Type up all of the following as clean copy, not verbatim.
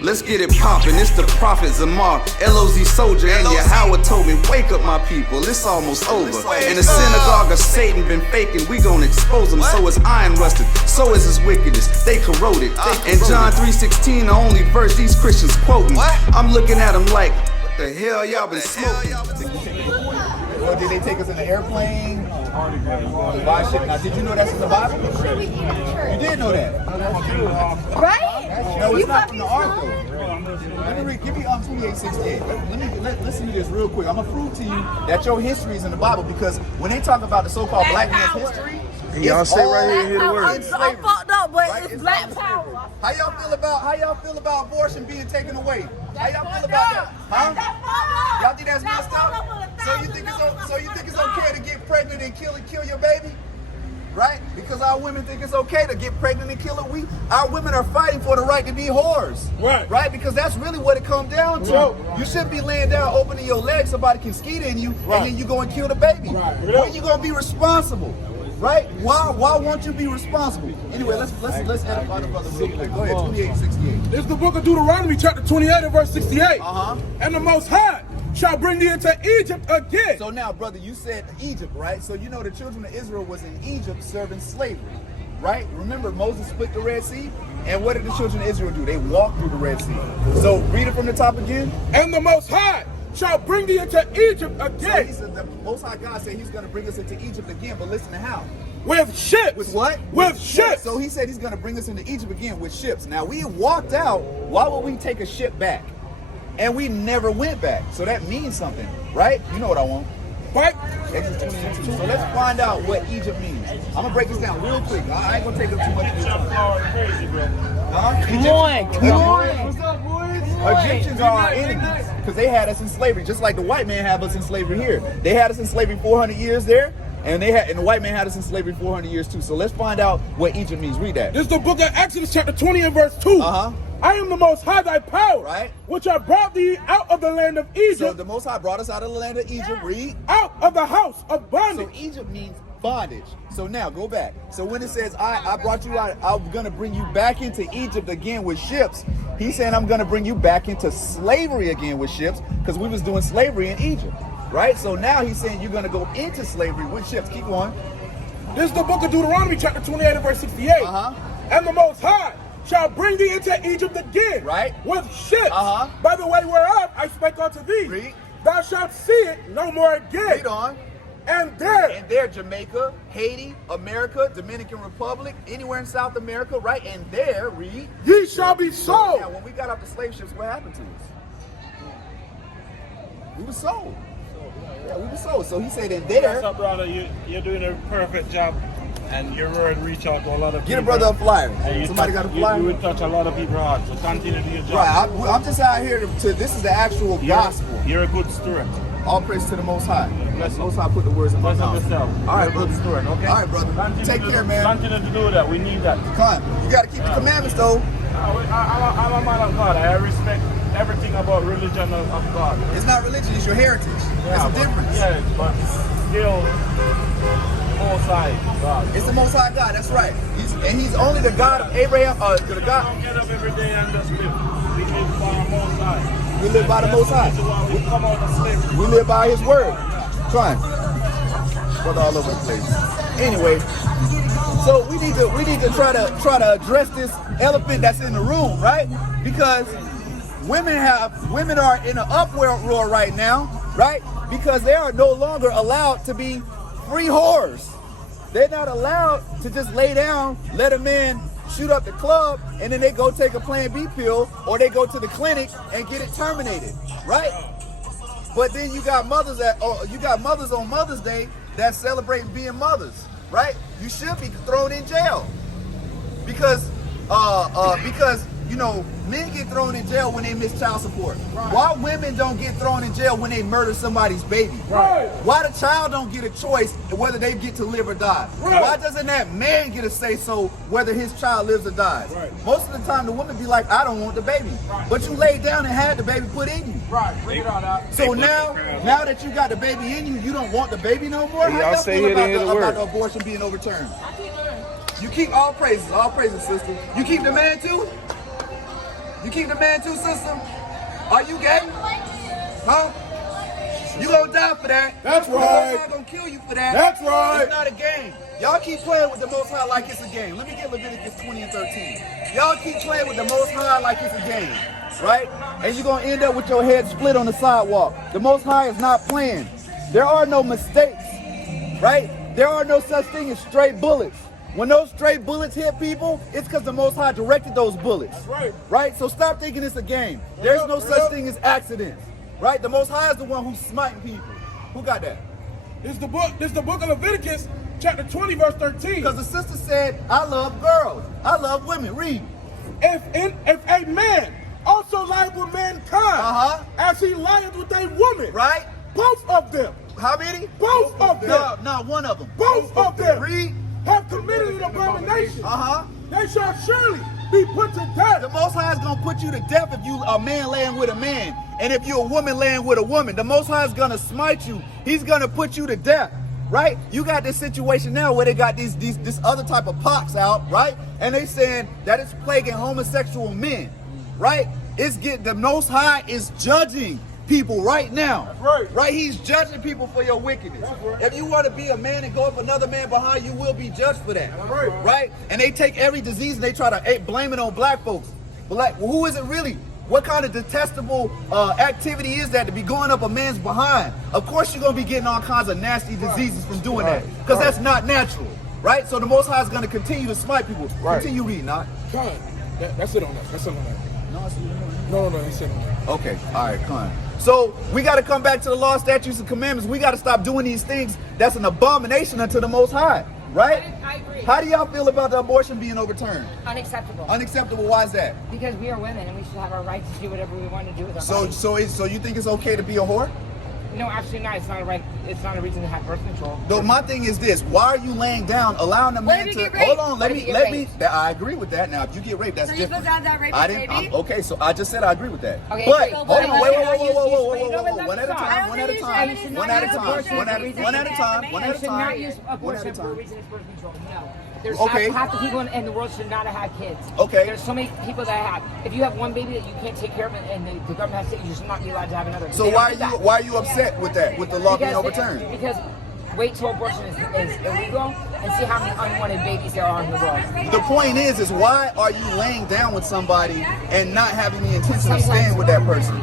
Let's get it poppin', it's the Prophet Zamar, LOZ soldier, and Yahweh told me, wake up my people, it's almost over. In the synagogue of Satan been faking, we gon' expose them. So is iron rusted, so is his wickedness, they corroded. And John 3:16, the only verse these Christians quoting. I'm looking at them like, what the hell y'all been smoking? Or did they take us in the airplane? Why shit? Now, did you know that's in the Bible? You did know that. Right? No, it's not from the Ark, though. Let me read, give me 28:68. Listen to this real quick. I'm gonna prove to you that your history is in the Bible, because when they talk about the so-called black man's history, y'all stay right here and hear the word. I'm fucked up, but it's black power. How y'all feel about abortion being taken away? How y'all feel about that? Huh? Y'all think that's messed up? So you think it's okay to get pregnant and kill your baby? Right? Because our women think it's okay to get pregnant and kill it. Our women are fighting for the right to be whores. Right. Right? Because that's really what it comes down to. Right. You shouldn't be laying down, opening your legs, somebody can skeet in you, and then you go and kill the baby. Right. When you gonna be responsible? Right? Why won't you be responsible? Anyway, let's edify the brother real quick. Go ahead, 28:68. It's the book of Deuteronomy, chapter 28 and verse 68. And the Most High shall bring thee into Egypt again. So now, brother, you said Egypt, right? So you know the children of Israel was in Egypt serving slavery, right? Remember, Moses split the Red Sea? And what did the children of Israel do? They walked through the Red Sea. So read it from the top again. And the Most High shall bring thee into Egypt again. So he said, the Most High God said he's going to bring us into Egypt again, but listen to how. With ships. With what? With ships. So he said he's going to bring us into Egypt again with ships. Now, we walked out. Why would we take a ship back? And we never went back. So that means something, right? You know what I want. Right? Exodus 22. So let's find out what Egypt means. I'm going to break this down real quick. I ain't going to take up too much of your time. Come on. What's up, boys? Egyptians are our enemies because they had us in slavery, just like the white man had us in slavery here. They had us in slavery 400 years there, and the white man had us in slavery 400 years too. So let's find out what Egypt means. Read that. This is the book of Exodus chapter 20 and verse 2. I am the Most High thy power, right? Which I brought thee out of the land of Egypt. So the Most High brought us out of the land of Egypt. Read. Out of the house of bondage. So Egypt means bondage. So now go back. So when it says I brought you out, I'm gonna bring you back into Egypt again with ships. He's saying I'm gonna bring you back into slavery again with ships, because we was doing slavery in Egypt, right? So now he's saying you're gonna go into slavery with ships. Keep going. This is the book of Deuteronomy chapter 28 and verse 68. And the Most High shall bring thee into Egypt again, right? With ships. By the way whereof I spake unto thee. Read. Thou shalt see it no more again. Read on. And there Jamaica, Haiti, America, Dominican Republic, anywhere in South America, right? And there, read, ye shall be sold. Now, when we got off the slave ships, what happened to us? We were sold. Yeah, we were sold. So he said, and there. What's up, brother? You're doing a perfect job, and your word reach out to a lot of people. Get a brother a flyer. Somebody got a flyer? You will touch a lot of people's hearts, so continue to do your job. Right, I'm just out here this is the actual gospel. You're a good steward. All praise to the Most High. Bless Most High put the words in my mouth. All right, brother. Steward, okay? All right, brother. Take care, man. Continue to do that. We need that. Come on. You got to keep the commandments, though. I'm a man of God. I respect everything about religion of God. It's not religion, it's your heritage. There's a difference. Yeah, but still, Most High God. It's the Most High God, that's right. He's only the God of Abraham, the God. We don't get up every day and just live. We live by the Most High. We live by the Most High. We come out of slavery. We live by His word. Try. Brother all over the place. Anyway, so we need to try to address this elephant that's in the room, right? Because women are in an uproar right now, right? Because they are no longer allowed to be free whores. They're not allowed to just lay down, let a man shoot up the club, and then they go take a Plan B pill, or they go to the clinic and get it terminated, right? But then you got mothers on Mother's Day that celebrate being mothers, right? You should be thrown in jail because you know, men get thrown in jail when they miss child support. Right. Why women don't get thrown in jail when they murder somebody's baby? Right. Why the child don't get a choice whether they get to live or die? Right. Why doesn't that man get a say so whether his child lives or dies? Right. Most of the time the woman be like, I don't want the baby. Right. But you laid down and had the baby put in you. Right. Bring it on out. So now that you got the baby in you, you don't want the baby no more? How y'all feel about the abortion being overturned? You keep all praises, sister. You keep the man too? You keep the man too, sister? Are you gay? Huh? You gonna die for that. That's The Most right. High gonna kill you for that. That's right. It's not a game. Y'all keep playing with the Most High like it's a game. Let me get Leviticus 20 and 13. Y'all keep playing with the Most High like it's a game, right? And you're gonna end up with your head split on the sidewalk. The Most High is not playing. There are no mistakes, right? There are no such thing as straight bullets. When those straight bullets hit people, it's because the Most High directed those bullets. Right. Right? So stop thinking it's a game. There's no such thing as accidents. Right? The Most High is the one who's smiting people. Who got that? This is the book of Leviticus, chapter 20, verse 13. Because the sister said, I love girls. I love women. Read. If a man also lieth with mankind, as he lieth with a woman, Right? both of them, How many? both of them, No, one of them. both of them Read. have committed an abomination. Uh-huh. They shall surely be put to death. The Most High is going to put you to death if you a man laying with a man. And if you're a woman laying with a woman, the Most High is going to smite you. He's going to put you to death. Right? You got this situation now where they got this other type of pox out, right? And they saying that it's plaguing homosexual men, right? The Most High is judging people right now. That's right. Right? He's judging people for your wickedness. That's right. If you want to be a man and go up another man behind, you will be judged for that. That's right. Right? And they take every disease and they try to blame it on black folks. But like, well, who is it really? What kind of detestable activity is that to be going up a man's behind? Of course you're going to be getting all kinds of nasty diseases from doing that. Because that's not natural. Right? So the Most High is going to continue to smite people. Right. Continue reading, not. Con, that's it on that. That's it on that. No, that's it on that. Okay, all right, Con. So we got to come back to the law, statutes, and commandments. We got to stop doing these things that's an abomination unto the Most High, right? I agree. How do y'all feel about the abortion being overturned? Unacceptable. Unacceptable. Why is that? Because we are women and we should have our right to do whatever we want to do with our So, bodies. so you think it's okay to be a whore? No, absolutely not. It's not a right. It's not a reason to have birth control. Though my thing is this: why are you laying down, allowing the man if to you get raped? hold on? What Let if me you get let me. raped? I agree with that. Now, if you get raped, that's So you're different. supposed to have that I rapist didn't. baby? Okay, so I just said I agree with that. Okay, But so hold but on, I wait, should not use- one at a time, one at a time, one at a time, one at a time, one at a time, one You at a should not time, use one at a abortion for a time. reason it's birth control. No. There's Okay. half the people in the world should not have had kids. Okay. There's so many people that have. If you have one baby that you can't take care of and the government has to, you should not be allowed to have another. So They don't why do that. are you upset with that, with the law being overturned? Because wait till abortion is illegal and see how many unwanted babies there are in the world. The point is why are you laying down with somebody and not having the intention of staying with that person?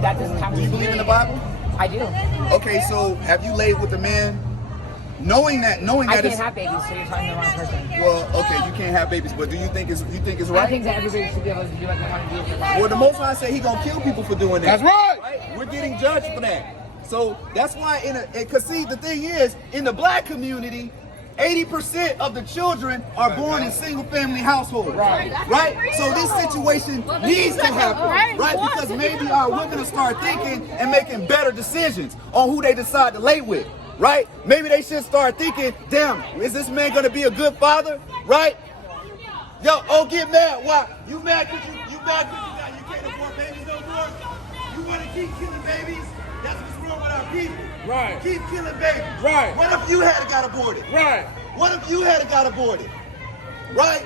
That doesn't happen. Do you believe in the Bible? I do. Okay, so have you laid with a man knowing that I can't it's have babies, so you're talking to the wrong person. well, okay, you can't have babies, but do you think it's I right? think that everybody should be able to do what they want to do for that. Well, the Most High said He gonna kill people for doing that. That's right. We're getting judged for that. So that's why because see, the thing is, in the black community, 80% of the children are born in single-family households. Right. Right? So this situation needs to happen. Right? Because maybe our women will start thinking and making better decisions on who they decide to lay with. Right? Maybe they should start thinking, damn, is this man gonna be a good father? Right? Yo, get mad. Why? You mad because you can't afford babies no more? You wanna keep killing babies? That's what's wrong with our people. Right. Keep killing babies. Right. What if you had got aborted? Right. What if you had got aborted? Right?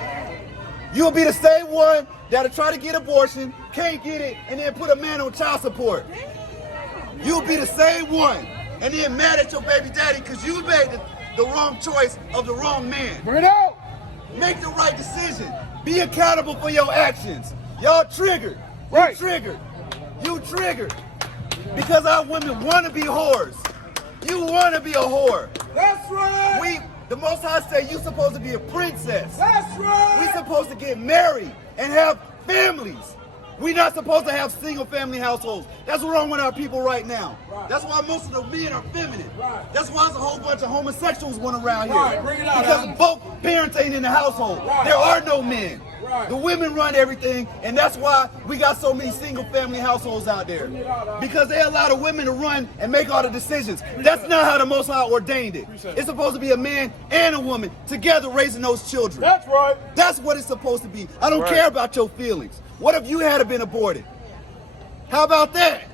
You'll be the same one that'll try to get abortion, can't get it, and then put a man on child support. You'll be the same one, and then mad at your baby daddy because you made the wrong choice of the wrong man. Bring it out. Make the right decision. Be accountable for your actions. Y'all triggered. Right. You triggered. You triggered. Because our women want to be whores. You want to be a whore. That's right. The Most High say you supposed to be a princess. That's right. We supposed to get married and have families. We not supposed to have single family households. That's what's wrong with our people right now. Right. That's why most of the men are feminine. Right. That's why there's a whole bunch of homosexuals running around here. Right. Bring it out, Because Al. both parents ain't in the household. Right. There are no men. Right. The women run everything, and that's why we got so many single family households out there. Bring it out, Al. Because they allow the women to run and make all the decisions. That's not how the Most High ordained it. It's supposed to be a man and a woman together raising those children. That's right. That's what it's supposed to be. I don't Right. care about your feelings. What if you had been aborted? How about that?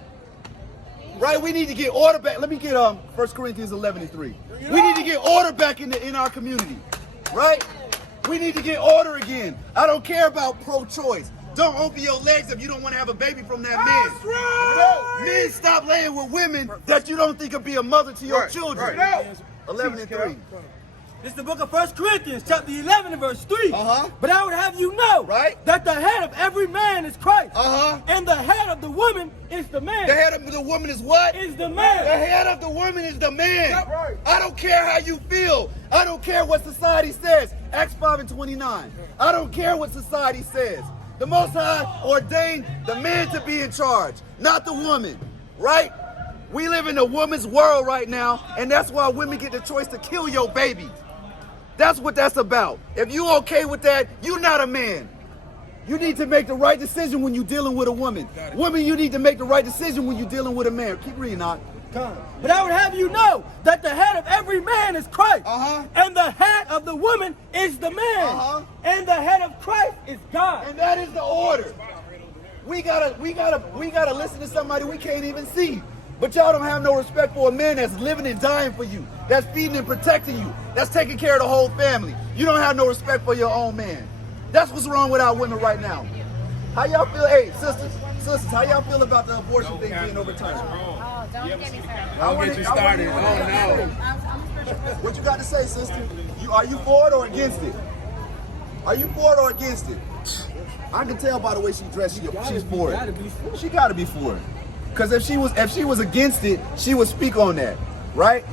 Right? We need to get order back. Let me get 1 Corinthians 11:3. We need to get order back in our community. Right? We need to get order again. I don't care about pro-choice. Don't open your legs if you don't want to have a baby from that That's man. right. Men, stop laying with women that you don't think will be a mother to your children. No. 11 and 3. This is the book of 1 Corinthians, chapter 11 and verse 3. Uh-huh. But I would have you know that the head of every man is Christ. Uh-huh. And the head of the woman is the man. The head of the woman is what? Is the man. The head of the woman is the man. That's right. I don't care how you feel. I don't care what society says. Acts 5 and 29. I don't care what society says. The Most High ordained the man to be in charge, not the woman, right? We live in a woman's world right now, and that's why women get the choice to kill your baby. That's what that's about. If you okay with that, you're not a man. You need to make the right decision when you're dealing with a woman. Women, you need to make the right decision when you're dealing with a man. Keep reading, on. But I would have you know that the head of every man is Christ. Uh-huh. And the head of the woman is the man. Uh-huh. And the head of Christ is God. And that is the order. We gotta listen to somebody we can't even see. But y'all don't have no respect for a man that's living and dying for you, that's feeding and protecting you, that's taking care of the whole family. You don't have no respect for your own man. That's what's wrong with our women right now. How y'all feel? Hey, sisters, how y'all feel about the abortion thing being overturned? Oh, don't get me started. Don't get you started. Oh, no. I'm a spiritual What you got to say, sister? Are you for it or against it? Are you for it or against it? I can tell by the way she dressed, she's for it. She got to be for it. Because if she was against it, she would speak on that, right?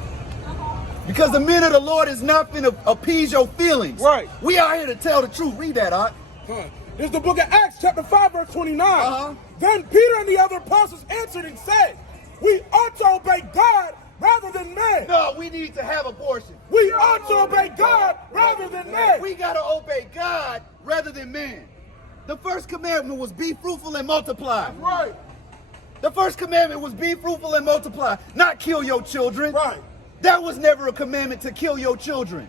Because the men of the Lord is not finna appease your feelings. Right. We are here to tell the truth. Read that, Art. This is the book of Acts, chapter 5, verse 29. Uh-huh. Then Peter and the other apostles answered and said, we ought to obey God rather than man. No, we need to have abortion. We ought to obey God rather than man. We got to obey God rather than man. The first commandment was be fruitful and multiply. Right. The first commandment was be fruitful and multiply, not kill your children. Right. That was never a commandment to kill your children.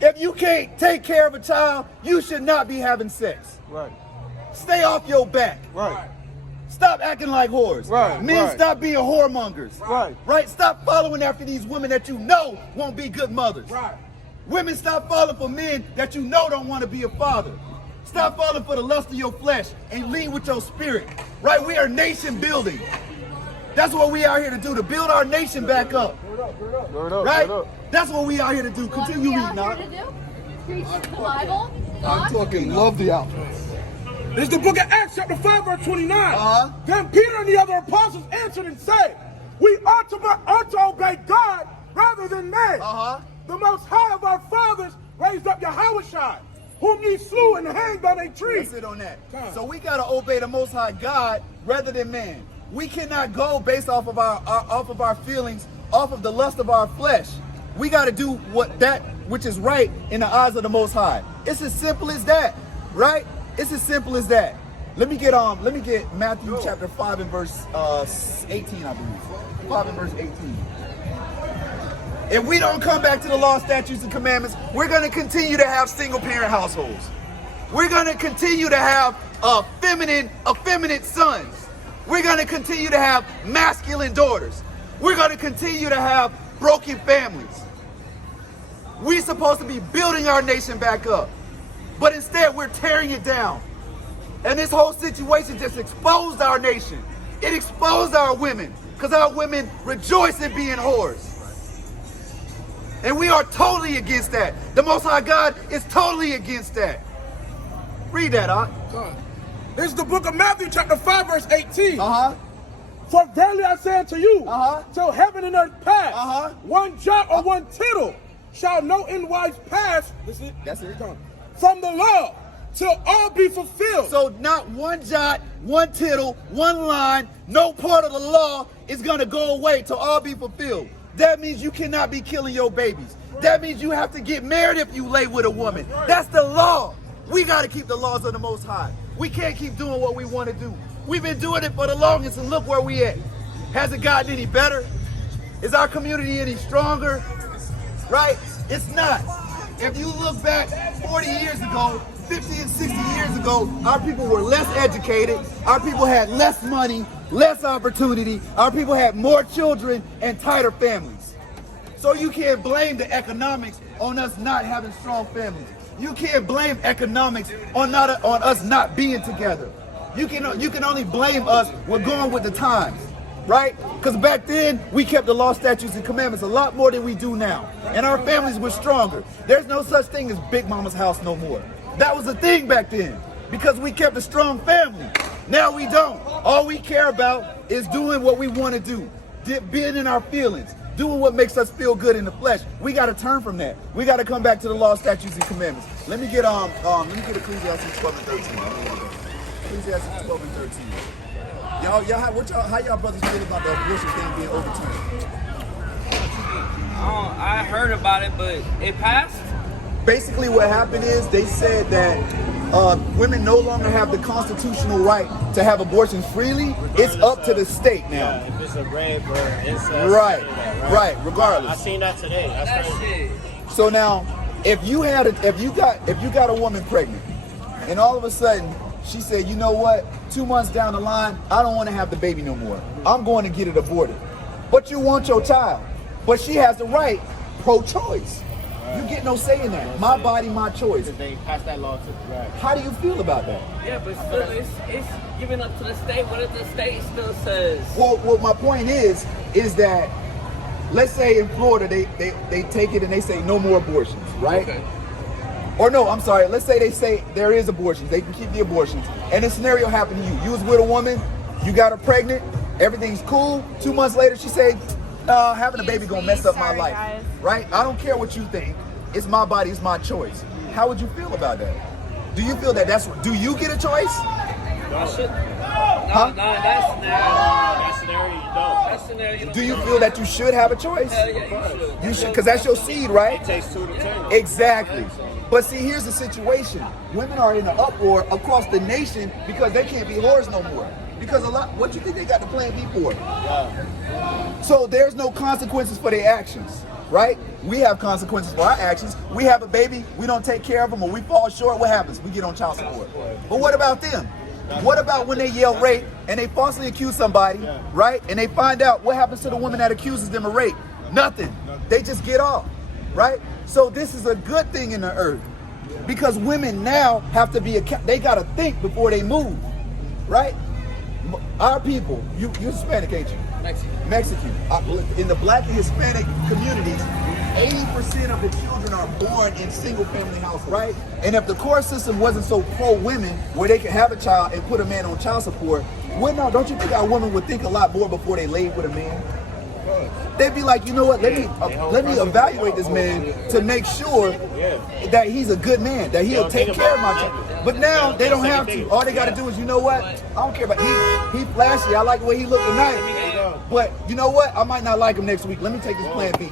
If you can't take care of a child, you should not be having sex. Right. Stay off your back. Right. Stop acting like whores. Right, Men, right. stop being whoremongers. Right. Right? Stop following after these women that you know won't be good mothers. Right. Women, stop falling for men that you know don't want to be a father. Stop falling for the lust of your flesh and lead with your spirit. Right? We are nation building. That's what we are here to do, to build our nation back up. Right? That's what we are here to do. Continue reading now. Preach the Bible. I'm talking love the outfit. This is the book of Acts, chapter 5, verse 29. Uh-huh. Then Peter and the other apostles answered and said, we ought to obey God rather than man. Uh-huh. The Most High of our fathers raised up Yahushua, whom ye slew and hanged on a tree. Let's sit on that. So we got to obey the Most High God rather than man. We cannot go based off of our feelings, off of the lust of our flesh. We got to do which is right in the eyes of the Most High. It's as simple as that, right? It's as simple as that. Let me get Matthew chapter 5 and verse 18, I believe. 5 and verse 18. If we don't come back to the law, statutes, and commandments, we're going to continue to have single-parent households. We're going to continue to have effeminate sons. We're going to continue to have masculine daughters. We're going to continue to have broken families. We're supposed to be building our nation back up. But instead, we're tearing it down. And this whole situation just exposed our nation. It exposed our women, because our women rejoice in being whores. And we are totally against that. The Most High God is totally against that. Read that, Aunt. This is the book of Matthew, chapter 5, verse 18. Uh-huh. For verily I say unto you, till heaven and earth pass, one jot or one tittle shall no endwise pass. That's it. From the law till all be fulfilled. So not one jot, one tittle, one line, no part of the law is going to go away till all be fulfilled. That means you cannot be killing your babies. That means you have to get married if you lay with a woman. That's the law. We got to keep the laws of the Most High. We can't keep doing what we want to do. We've been doing it for the longest, and look where we at. Has it gotten any better? Is our community any stronger? Right? It's not. If you look back 40 years ago, 50 and 60 years ago, our people were less educated. Our people had less money, less opportunity. Our people had more children and tighter families. So you can't blame the economics on us not having strong families. You can't blame economics on us not being together. You can only blame us. We're going with the times, right? Because back then we kept the law, statutes, and commandments a lot more than we do now, and our families were stronger. There's no such thing as Big Mama's house no more. That was a thing back then because we kept a strong family. Now we don't. All we care about is doing what we want to do, being in our feelings, doing what makes us feel good in the flesh. We got to turn from that. We got to come back to the law, statutes, and commandments. Let me get Ecclesiastes 12 and 13. Ecclesiastes 12 and 13. How y'all brothers feel about the abortion thing being overturned? I heard about it, but it passed. Basically, what happened is they said that women no longer have the constitutional right to have abortions freely. It's up to the state now. Yeah, if it's a rape or incest. Right. Regardless. I seen that today. That's crazy. So now, if you got a woman pregnant, and all of a sudden she said, you know what? 2 months down the line, I don't want to have the baby no more. I'm going to get it aborted. But you want your child. But she has the right, pro-choice. You get no say in that. My body, my choice. They passed that law to the right. How do you feel about that? Yeah, but still, it's given up to the state. What if the state still says? Well, my point is that, let's say in Florida, they take it and they say no more abortions, right? Okay. Or no, I'm sorry. Let's say they say there is abortions. They can keep the abortions. And the scenario happened to you. You was with a woman. You got her pregnant. Everything's cool. 2 months later, she said, having a baby gonna mess up my life. Guys. Right? I don't care what you think. It's my body. It's my choice. How would you feel about that? Do you feel that do you get a choice? I should. Huh? No, that scenario you don't. That scenario you don't. Do you feel that you should have a choice? Hell yeah, you should. You should, because that's your seed, right? It takes 2 to 10. Exactly. But see, here's the situation. Women are in an uproar across the nation because they can't be whores no more. Because what do you think they got the Plan B for? Yeah. So there's no consequences for their actions, right? We have consequences for our actions. We have a baby, we don't take care of them, or we fall short, what happens? We get on child support. But what about them? What about when they yell rape and they falsely accuse somebody, right? And they find out, what happens to the woman that accuses them of rape? Nothing. They just get off, right? So this is a good thing in the earth because women now have to be, they got to think before they move, right? Our people, you Hispanic, ain't you? Mexican. In the Black and Hispanic communities, 80% of the children are born in single family households, right? And if the court system wasn't so pro-women, where they could have a child and put a man on child support, don't you think our women would think a lot more before they laid with a man? They'd be like, you know what, let me evaluate this man to make sure that he's a good man, that he'll take care of my child. But now they don't have to. All they got to do is, you know what, I don't care about, he flashy, I like the way he look tonight. But you know what, I might not like him next week. Let me take his Plan B.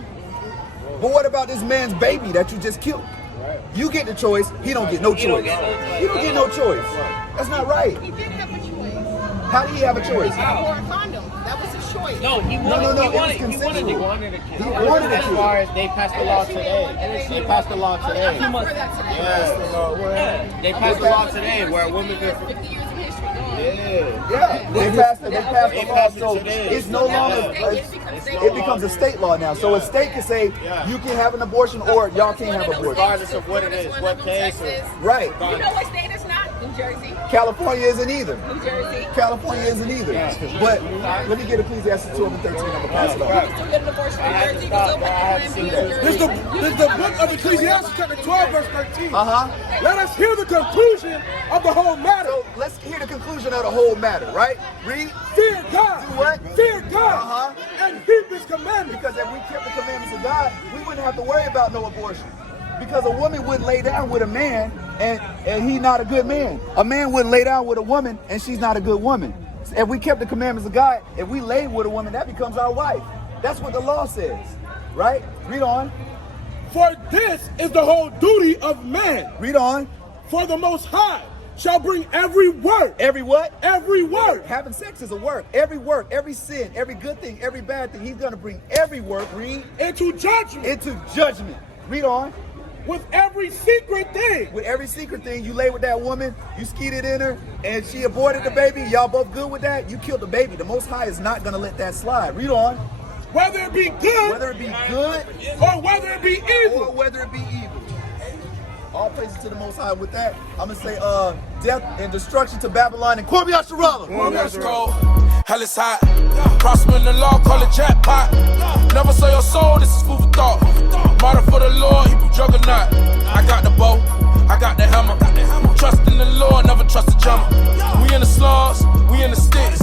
But what about this man's baby that you just killed? You get the choice, he don't get no choice. He don't get no choice. That's not right. He did have a choice. How did he have a choice? He wore a condom. That was his choice. No, he No, wanted. it He was wanted. consensual. He wanted a kid. He wanted a As kid. far as they passed the law today. They passed the law today. 2 months. Yeah. They passed the law today where a woman could. 50 years of history. Yeah, they passed the law, so it's no longer, it becomes a state law now. So a state can say, you can have an abortion or y'all can't have an abortion. Regardless of what it is, what case. Right. You know what state it's not? New Jersey. California isn't either. New Jersey. California isn't either. But let me get Ecclesiastes 12 and 13. I'm going to pass it You on. can still get an abortion in New Jersey. You can still get an in New This Jersey. is the book of Ecclesiastes, chapter 12, verse 13. Uh-huh. Let us hear the conclusion of the whole matter. So let's hear the conclusion of the whole matter, right? Read. Fear God. Do what? Fear God. Uh-huh. And keep His commandments. Because if we kept the commandments of God, we wouldn't have to worry about no abortion. Because a woman wouldn't lay down with a man and he's not a good man. A man wouldn't lay down with a woman and she's not a good woman. If we kept the commandments of God, if we laid with a woman, that becomes our wife. That's what the law says, right? Read on. For this is the whole duty of man. Read on. For the Most High shall bring every work. Every what? Every work. Having sex is a work, every sin, every good thing, every bad thing. He's going to bring every work, read, Into judgment. into judgment. Read on. With every secret thing. With every secret thing, you lay with that woman, you skeeted in her, and she aborted the baby. Y'all both good with that? You killed the baby. The Most High is not going to let that slide. Read on. whether it be good, whether it be good, or whether it be evil. or whether it be evil. All praises to the Most High. With that, I'm gonna say, death and destruction to Babylon and YASHARAHLA. Let's go. Hell is hot. Prospering the law, call it jackpot. Never sell your soul, this is food for thought. Martyr for the Lord, Hebrew juggernaut. I got the bow, I got the hammer. Trust in the Lord, never trust a drummer. We in the slums, we in the sticks.